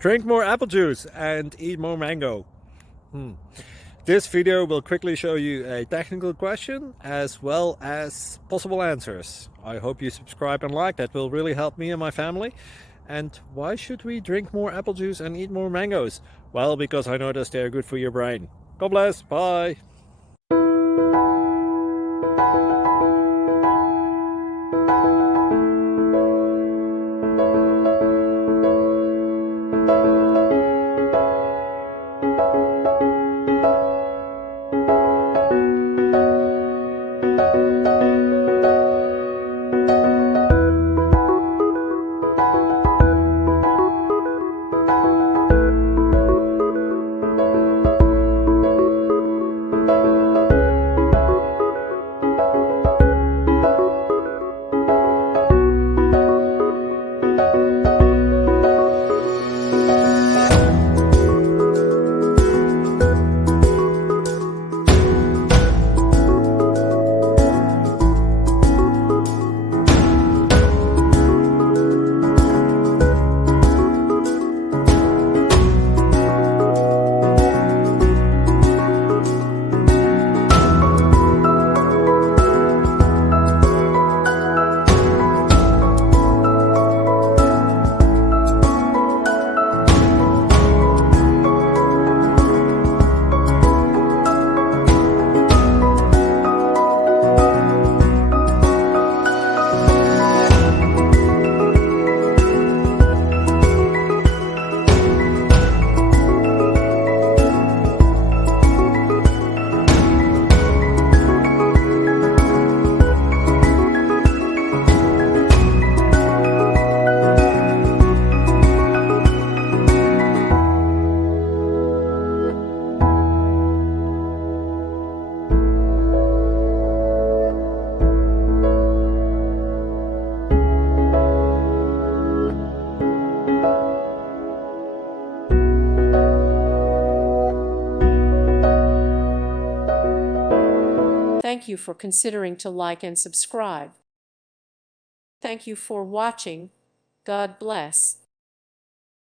Drink more apple juice and eat more mango. This video will quickly show you a technical question as well as possible answers. I hope you subscribe and like, that will really help me and my family. And why should we drink more apple juice and eat more mangoes? Well, because I noticed they're good for your brain. God bless, bye! Thank you for considering to like and subscribe. Thank you for watching. God bless.